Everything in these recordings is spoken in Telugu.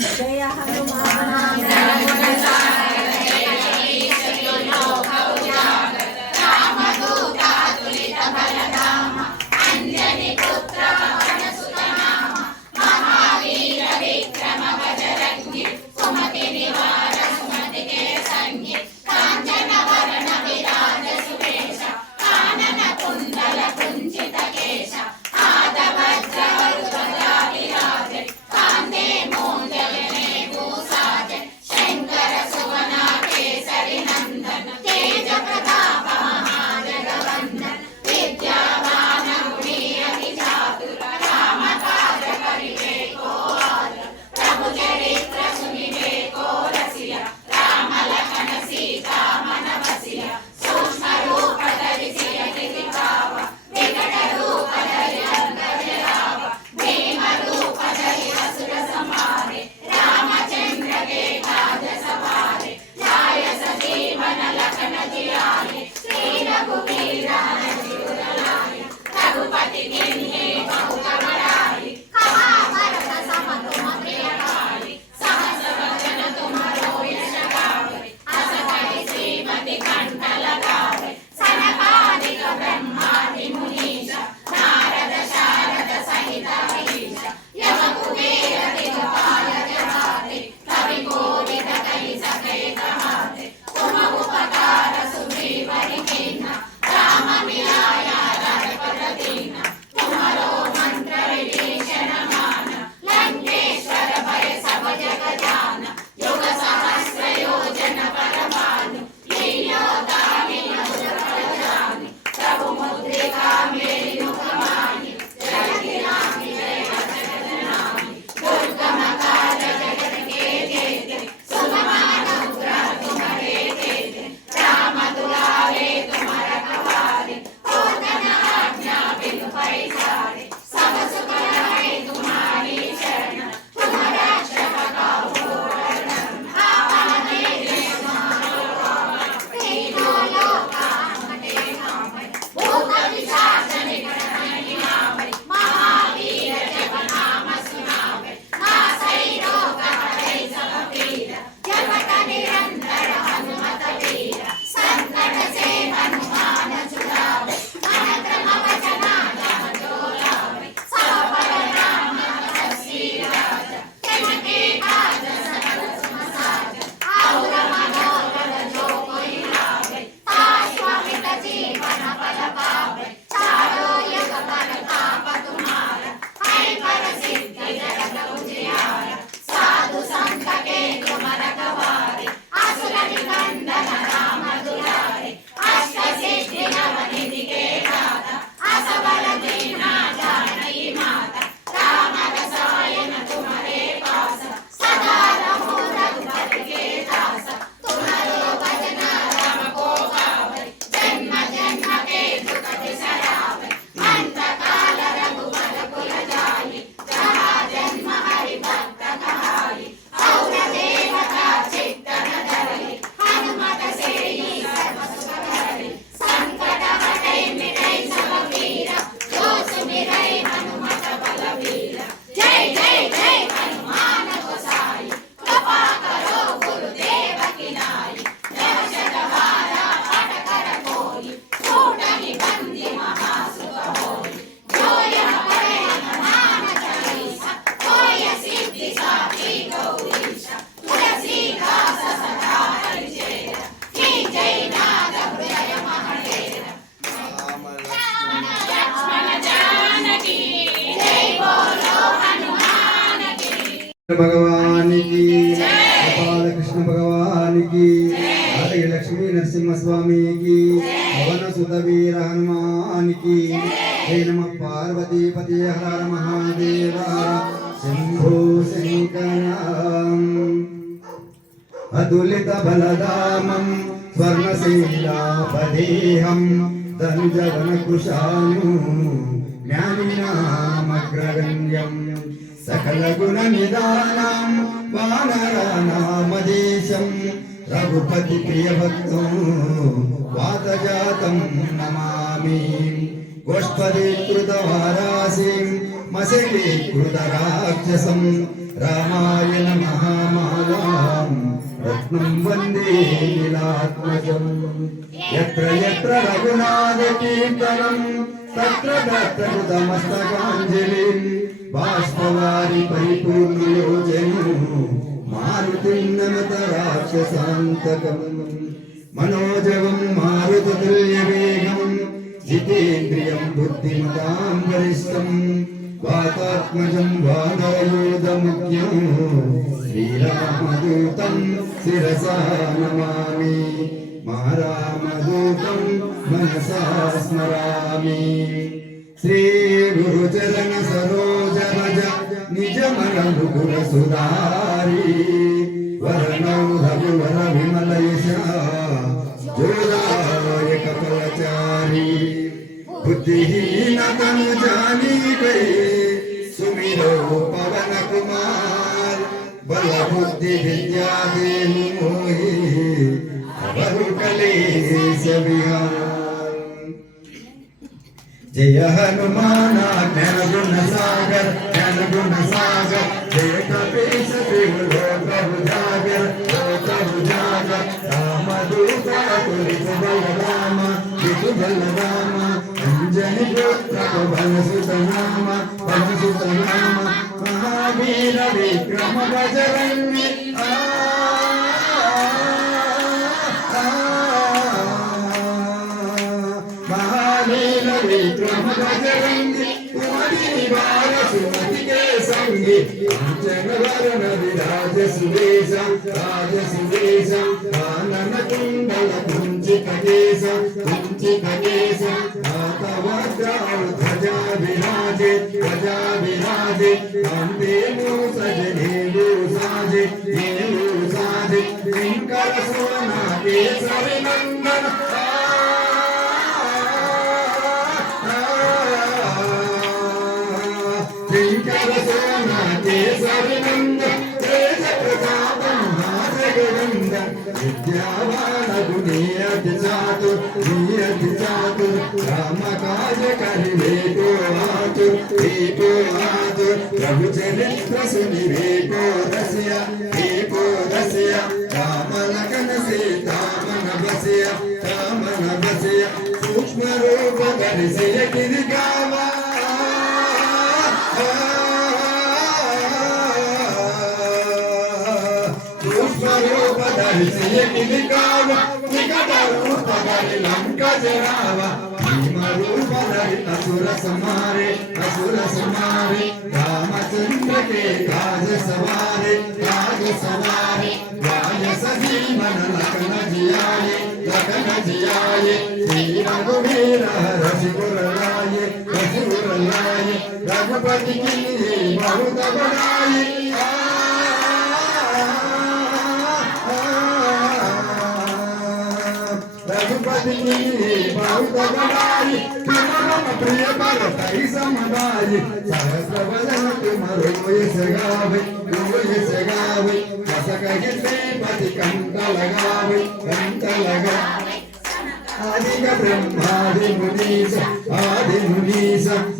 जय हनुमान भगवान की गोपाल कृष्ण भगवान की आदि लक्ष्मी नरसिंह स्वामी की पवन सुत वीर हनुमान की जय नमः पार्वती पति हर महादेव शंभो शंकरम अतुलित बलधामं स्वर्णशीलापदेहं धनुजवन कुशानु ज्ञानिनामग्रगण्यम् सकल गुण निदानं वानरानामदेशं रघुपति प्रिय भक्तो वातजातं नमामि गोष्पदीकृतवारासिं मसकीकृतराक्षसं రామాయణ మహామాలాం రత్నం వందే నీలాత్మజం యత్ర యత్ర రఘునాథ కీర్తనం తత్ర తత్ర కృతమస్తకాంజలిం బాష్పవారి పరిపూర్ణయోజను మారుతిం నమత రాక్షసాంతకం మనోజవం మారుతతుల్యవేగం జితేంద్రియం బుద్ధిమతాం వరిష్టం వాతాత్మజం వానరయూధముఖ్యం శ్రీరామదూతం శిరసా నమామి రామదూతం మనసా స్మరామి శ్రీ గురుచరణ సరోజ రజ నిజ మన ముకుర సుధారి వరణౌ రఘువర విమల యశ జోదాయ కపలచారి बुद्धिहीन तनु जानी गई सुमिरो पवन कुमार बल बुद्धि विद्या देनु मोहि अवरु कलेश विहार जय हनुमान ज्ञान गुण सागर जय कपीश तिहु लोक उजागर रामदूत तुलित बलराम विधु बलराम अंजनी पुत्र पवन सुत नाम महावीर विक्रम बजरंगी महावीर विक्रम बजरंगी कुमरी निवार सुमति के संगी कांचन वरण विराज सुवेश कानन कुंडल कुंचित केश ध्वजा विराजे कांते सजने साजे शंकर सोना केसरी नंदन शंकर सोना केसरी नंदन तेज प्रताप महाजगवंदन विद्यावान गुणी अति चातुर राम काज करिवे को आतुर प्रभु चरित्र सुनिवे को रसिया राम लखन सीता मन बसिया सूक्ष्म रूप धरिसिय गिरि गावा सूक्ष्म रूप धरिसिय गिरि गावा निकट रूप धरि लंका जरावा भीम रूप धरि असुर संहारे रामचंद्र के काज सवारे राज सजीवन लखन जियाए श्री रघुवीर रघुवर लाए रघुपति की बहुत बड़ाई रघुपति की बहुत बड़ाई तुम प्रिय भरतहि समदायि सहस्र वदन तुम रोयस गावे बस कहि श्रीपति कंठ लगावे आदि ब्रह्मादि मुनीश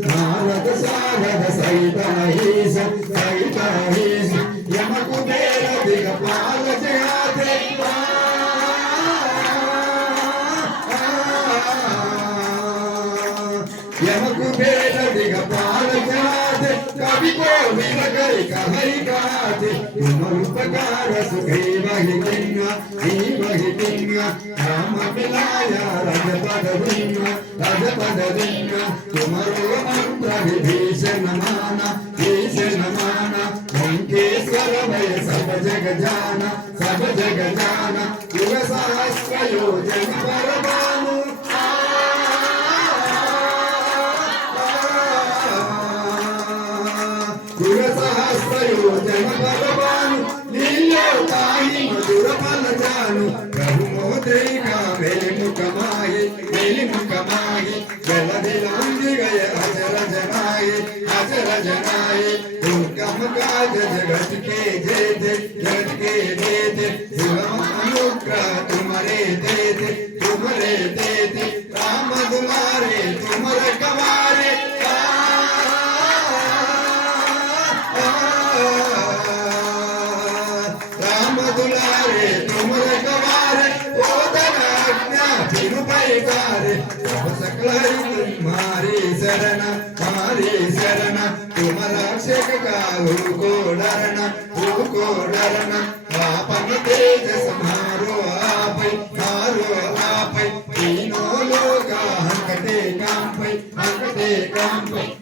नारद सारद सहित महेश यम कुबेर दिगपाल जयाते यम कुबेर दिगपाल जयाते कवि को विरगई कहई गाते तुम उपकार सुखई वही किन्ना राम मिलाया राजपद दिन्ना तुमरो मंत्र विभीषण माना लंकेश्वर भय सब जग जाना युग सहस्र योजन पर भानु युग सहस्र योजन पर भानु लीलो ताहि मधुर फल जानु प्रभु मोद्रिका मेरे मुख माहि जलधि लांघि गए अजर जनाए दुर्गम काज जगत के जेते शिवम अनुग्रह तुम्हारे देते राम दुलारे तुमरे गवारे तुम्हारे सब सकलाई तुम्हारी शरण तुम रक्षक का को डरना आपन तेज समारो आप तीनों लोग हंकते काम पे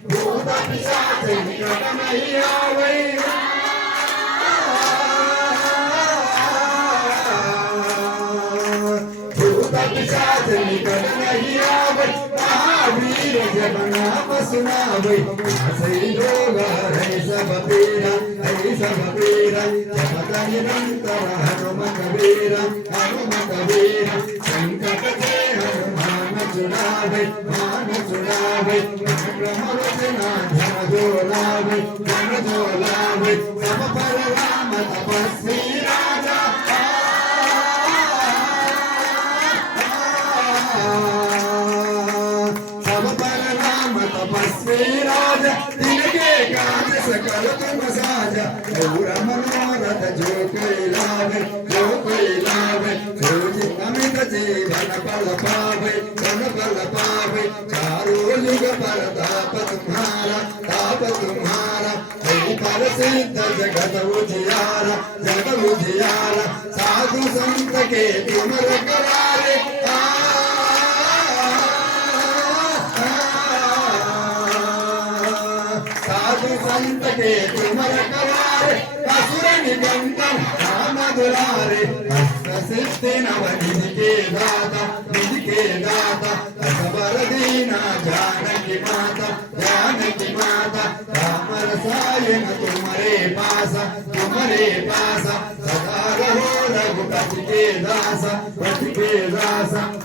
भूत पिशाच निकट नहीं आवे निकट नहीं आवे महावीर जब नाम सुनावे सही लोग है सब पीरा जपत निरंतर हनुमत वीरा संकट के हनुमान चुनावे क्रम रचना धन जोलावे सब पर राम तपस्वी राजा राजा तिनके काज सकल तुम साजा और मनोरथ जो कोई लावे अमित जीवन पल पावे चारों युग पर ताप तुम्हारा पर सिद्ध जगत उजियारा साधु संत के तुम रखवारे संत के तुमर कवारे असुर निबंधन राम दुलारे अष्ट सिद्धि नवनिधि के दाता असबर दीना जानकी माता राम रसायन तुम्हारे पासा सदा रहो रघुपति के दासा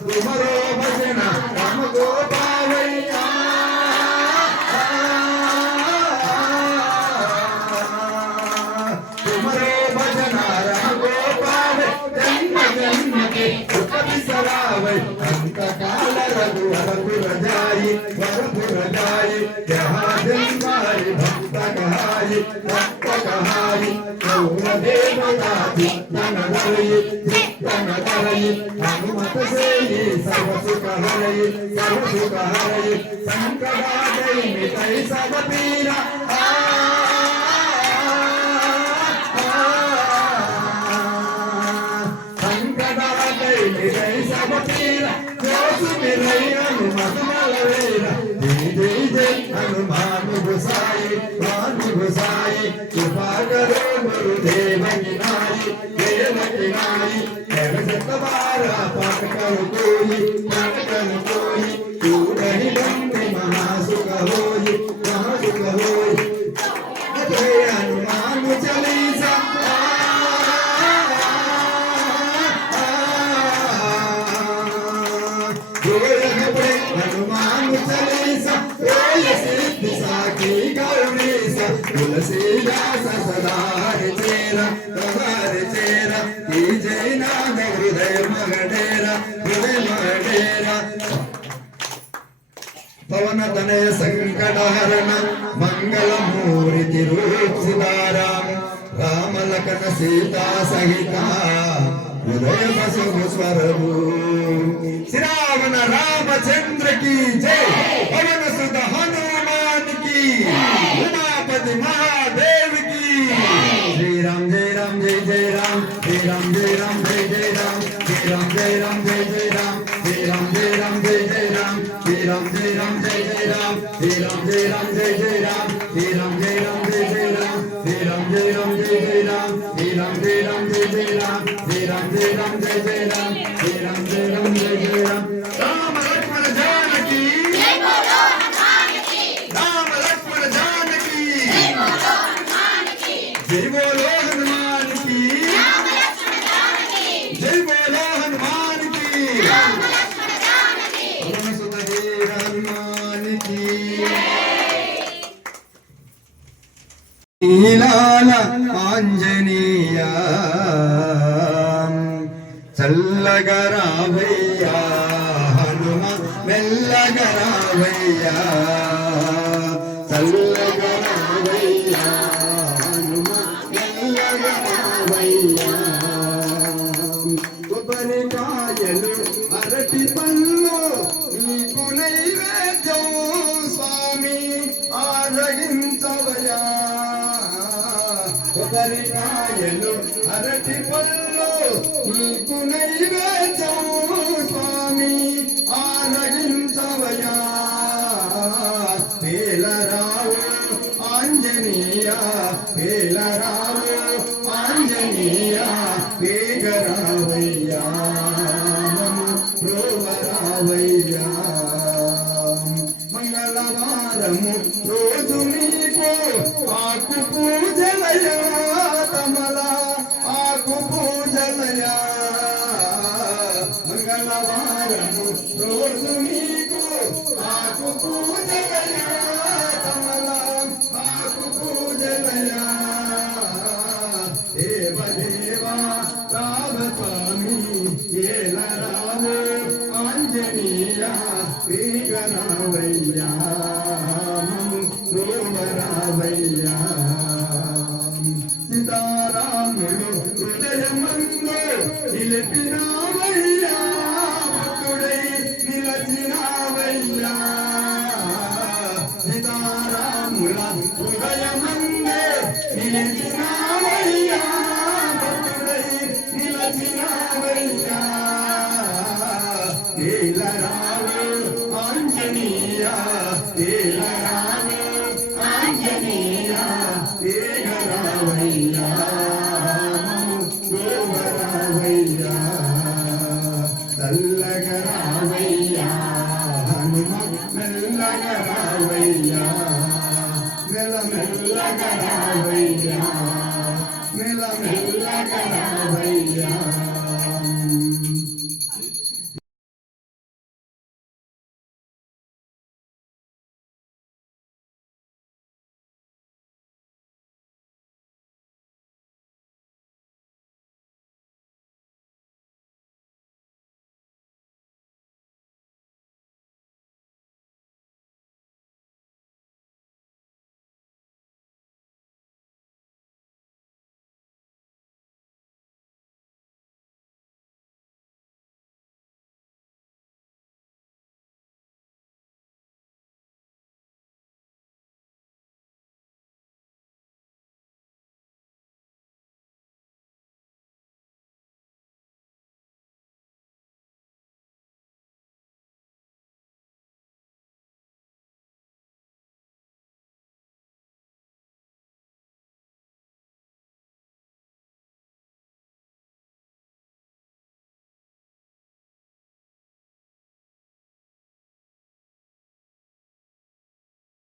तुम्हारो भजना राम को पावैया अंत काल रघुवर जाई जहाँ जन्मारी भक्त कहाई कौन देवता चित्तन धरई हनुमत से सब सुख हरई संकट मिटई सब पीरा हनुमान गोसाई कृपा करो गुरुदेव की नाई बारा पाठ कर कोई तू नहीं बंदे महासुख होई हनुमान चालीसा तुलसीदास सदा चेरा जय नाम हृदय मगडेरा पवन तनय संकट हरण मंगल मूर्ति रूप सीताराम राम लखन सीता सहिता हृदय बसु स्वरभू श्री रामचंद्र की जय पवन सुत हनुमान की उमापति महादेव की श्री राम जय राम जय जय राम श्री राम जय राम जय जय राम श्री राम जय राम जय जय राम श्री राम जय राम जय जय राम श्री राम जय राम जय जय राम श्री राम जय राम जय जय राम श्री राम जय राम जय जय राम श्री राम जय राम जय जय राम श्री राम जय राम जय जय राम श्री राम जय राम जय जय राम श्री राम जय राम जय जय राम राम लक्ष्मण जानकी जय बोलो हनुमान की राम लक्ष्मण जानकी जय बोलो हनुमान की जय बोलो हनुमान की राम लक्ष्मण जानकी जय बोलो हनुमान की राम लक्ष्मण जानकी पवन सुत हनुमान की नीलाल आंजनेय చల్లగరావయ్యా హనుమ మెల్లగరావయ్యా చల్లగరావయ్యా హనుమ మెల్లగరావయ్యా కొబ్బరికాయలు అరటి పళ్ళు నైవేద్యం స్వామి ఆరగించవయా కొబ్బరికాయలు అరటి పళ్ళు నీకు నైవేద్యం స్వామి ఆరగించవయా పేలరావు ఆంజనేయ పేలరావు ఆంజనేయ వేగరావయ్యా ప్రోవరావయ్యా మంగళవారము రోజు నీకు ఆకు పూజలయా కమల ఆకు పూజలయా మంగళవారము రోజు నీకు ఆకు పూజలయా కమల ఆకు పూజలయా దేవదేవా రామస్వామి ఏలరావు ఆంజనేయ వేగరావయ్యా రోమరావయ్యా సీతారాముడు హృదయమందు నిలిపినావయ్యా భక్తుడై నిలచినావయ్యా సీతారాముల హృదయమందు నిలిచినావయ్యా భక్తుడై నిలచినావయ్యా ఏలరావు ఆంజనేయ ఏలరావు ఆంజనేయ వేగరావయ్యా గోవరావయ్యా చల్లగరావయ్యా హనుమ మెల్లగరావయ్యా మెల్లగరావయ్యా మెల్లగరావయ్యా